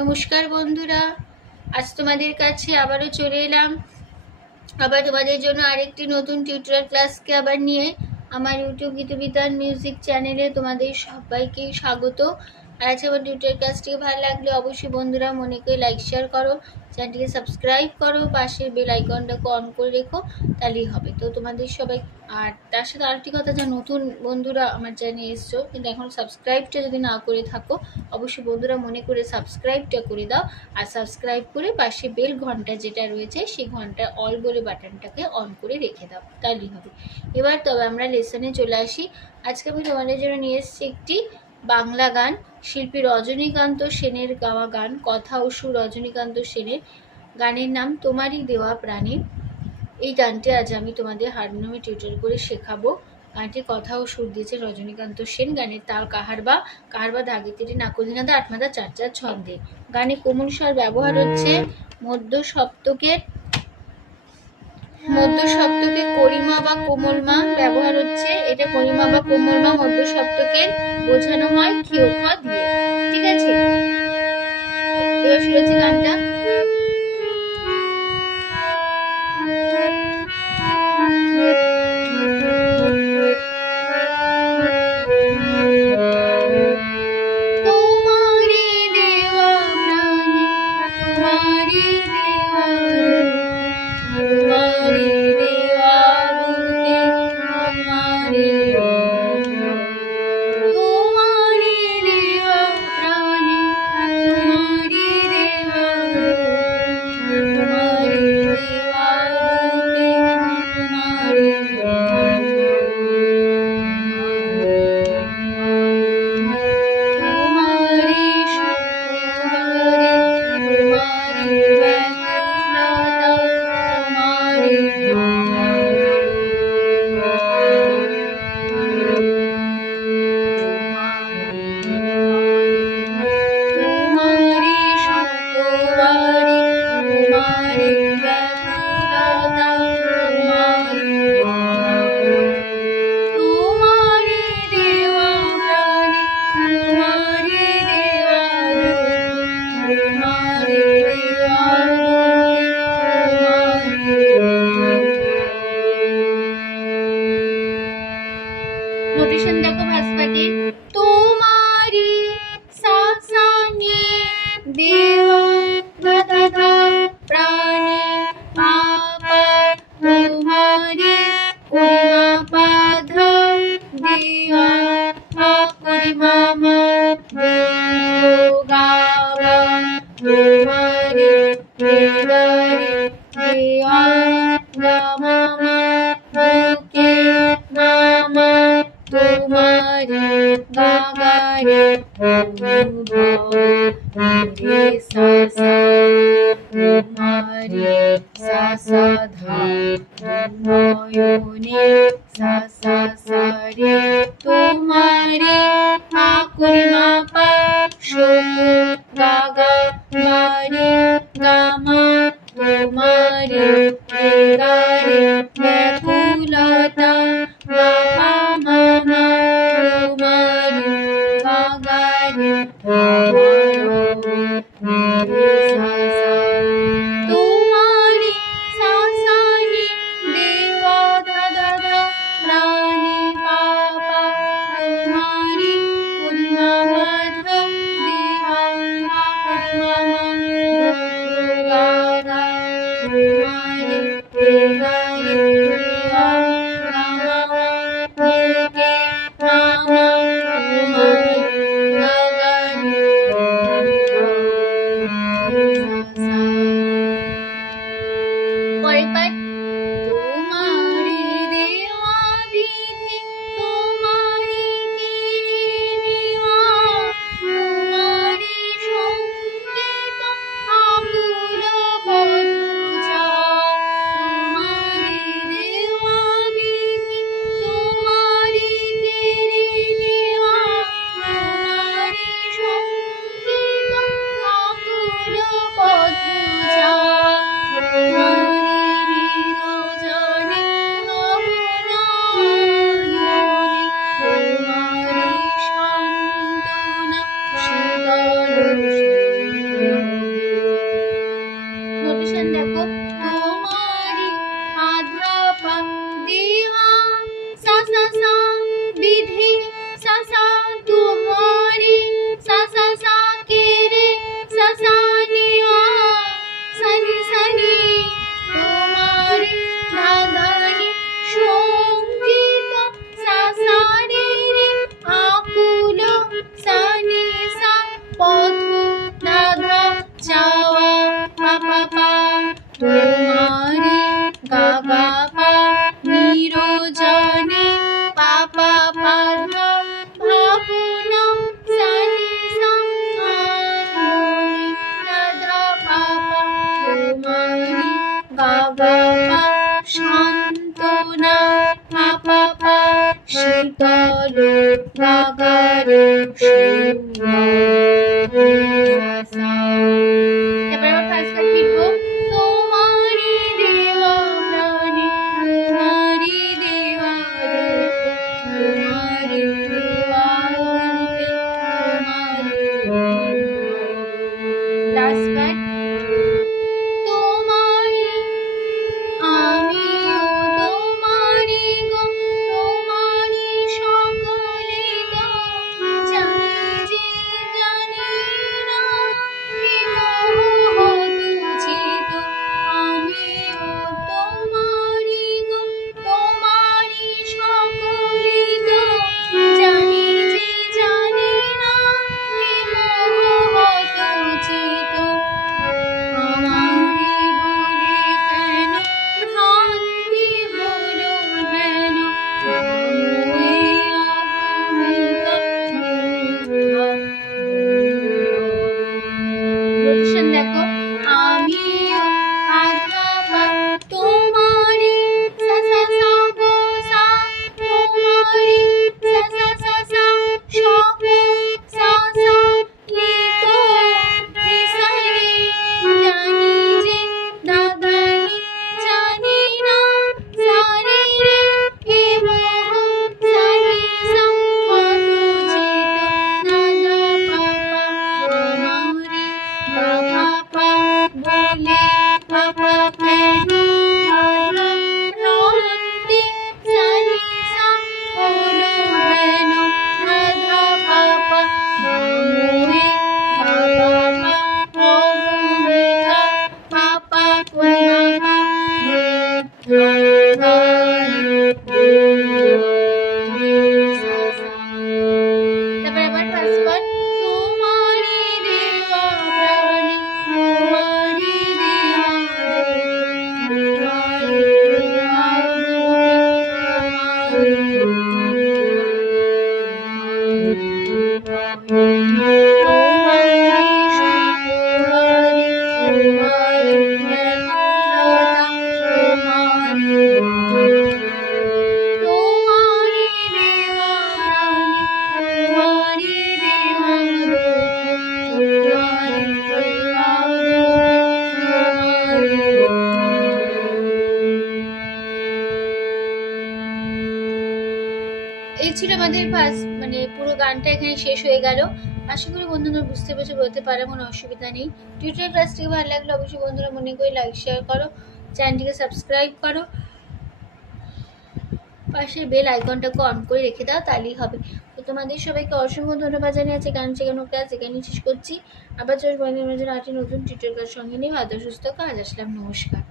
নমস্কার বন্ধুরা, আজ তোমাদের কাছে আবারও চলে এলাম আবার তোমাদের জন্য আরেকটি নতুন টিউটোরিয়াল ক্লাসকে আবার নিয়ে। আমার ইউটিউব গীতবিতান মিউজিক চ্যানেলে তোমাদের সবাইকে স্বাগত। আর আজকে আমার টিউটোরিয়াল ক্লাসটিকে ভালো লাগলে অবশ্যই বন্ধুরা মনে করে লাইক শেয়ার করো, চ্যানেলটিকে সাবস্ক্রাইব করো, পাশের বেল আইকনটাকে অন করে রেখো, তাহলেই হবে। তো তোমাদের সবাই, আর তার সাথে আরেকটি কথা, যা নতুন বন্ধুরা আমার চ্যানেলে এসছো কিন্তু এখন সাবস্ক্রাইবটা যদি না করে থাকো, অবশ্যই বন্ধুরা মনে করে সাবস্ক্রাইবটা করে দাও। আর সাবস্ক্রাইব করে পাশে বেল ঘন্টা যেটা রয়েছে সেই ঘন্টা অল বলে বাটনটাকে অন করে রেখে দাও, তাহলেই হবে। এবার তবে আমরা লেসনে চলে আসি। আজকে আমি তোমাদের জন্য নিয়ে এসেছি একটি বাংলা গান, শিল্পী রজনীকান্ত সেনের গাওয়া গান, কথা ও সুর রজনীকান্ত সেনের। গানের নাম তোমারই দেওয়া প্রাণী। এই গানটি আজ আমি তোমাদের হারমোনিয়ামে টিউটোরিয়াল করে শেখাবো। গানটির কথা ও সুর দিয়েছে রজনীকান্ত সেন। গানের তাল কাহারবা, কাহারবা দাগে তেরে নাকলিনাদা আটমাদা চার চার ছন্দে। গানে কোমল স্বর ব্যবহার হচ্ছে মধ্য সপ্তকের করিমা বা কোমলমা ব্যবহার হচ্ছে। এটা করিমা বা কোমলমা মধ্য সপ্তকের বোঝানো হয় ক্ষীয় খ দিয়ে। ঠিক আছে, এবার শুরু হচ্ছে গানটা। নোটেশন দেখো ভাস্পাটি। তোমারি সাসানি দেওয়া দাদা প্রাণী পাপা তোমারি করিমা পাধা দেওয়া করিমা মা গাওয়া তোমারি দেওয়ারি দেওয়া গামা বুকে মামা তোমারি গাগারে রে সাসা তোমারি সাসা ধা নয়নে সাসা সারে তোমারি করিমা পা শোকো গাগা বারে গামা তোমারি গারে ব্যাকুলতা বাবা মামা তোমারি গাগারে তোমারি সাসানি দেওয়া দাদা রানী পাপা তোমারি করিমা বাধা দেওয়া করিমা গাগা তোমারি গারে দেওয়া রামা কে মামা তোমারি গাগারে দেখো তোমারি আধা পা দেওয়া সা সা সা বিধি সা সা তোমারি সা সা সা কে রে সা সা নিয়া সনি সনি তোমারি ধাধানি সঙ্গীত সা সা রে রে আকুল সনি সা পথ ধাধা চাওয়া পা পা পা তোমারি গা গা পা নিরজনে পা পা পা ধা ভাবনা সনি সা আনমনি ধাধা পা পা তোমারি গা গা পা শান্তনা পা পা পা শীতল গাগারে তারপরে আবার ফার্স্ট কাট ফিরবো তোমারি দেওয়া প্রাণী তোমারি দেওয়া তোমারি দেওয়া লাস্ট কাট তোমারি আমিও তোমারি গো তোমারি সকলে গো জানি যে জানি না কি মোহ তুচিত আমিও তোমারি গো তোমারি সকলে গো জানি যে জানি না কি মোহ তুচিত আমারি বলে কেন ভ্রান্তি হলো হেন নোটেশন দেখো আমিও আধা পা তোমারি সা সা সা গো সা তোমারি সা সা সা সা সক সা সা লিত নিসারে জানি যে দাদানি জানি না সারে রে হে মোহ সারে সা অনুচিত দাদা পাপা আমারি বাবা পা বলে বাবা কেন দাদা রন্তি সারে সা হলো হেন দাদা পাপা মোহে বাবা পা অভূমিকা পাপা কুমাপা তারপরে আবার ফার্স্ট পার্ট তোমারি দেওয়া প্রাণী তোমারি দেওয়া তোমারি দেওয়া এই ছিল আমাদের ফার্স্ট মানে পুরো গানটা এখানে শেষ হয়ে গেল। আশা করি বন্ধুরা বুঝতে পেরেছো, বলতে পারে কোনো অসুবিধা নেই। টিউটোরিয়াল ক্লাসটিকে ভালো লাগলে অবশ্যই বন্ধুরা মনে করে লাইক শেয়ার করো, চ্যানেলটিকে সাবস্ক্রাইব করো, পাশে বেল আইকনটাকে অন করে রেখে দাও, তাহলেই হবে। তো তোমাদের সবাইকে অসংখ্য ধন্যবাদ জানিয়ে আছে গান শেখানো ক্লাস এখানে শেষ করছি। আবার চলবে নতুন টিউটোরিয়াল ক্লাস সঙ্গে নিয়ে ভালো সুস্থ কাজ আসলাম। নমস্কার।